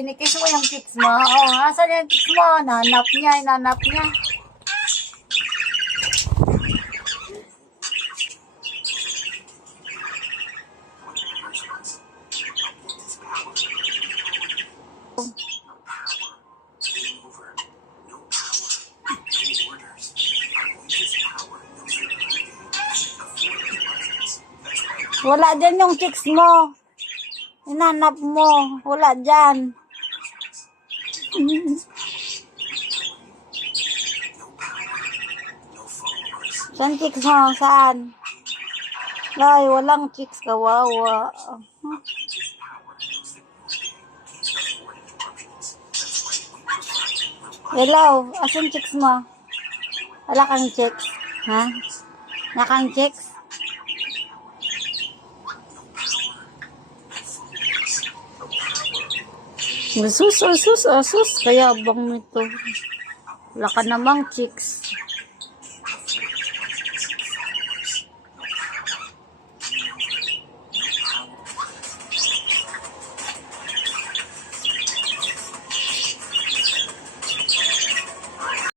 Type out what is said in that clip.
Kinikiss mo yung chicks mo. Oh, asan yung chicks mo? Nanap niya, nanap niya. Wala dyan yung chicks mo. Hinanap mo. Wala dyan. Saan chicks mo? Saan? Ay, walang chicks. Kawawa. Hello. Asan chicks mo? Wala kang chicks. Ha? Wala kang chicks? Asus, asus, asus. Kaya bang nito. Wala ka namang chicks.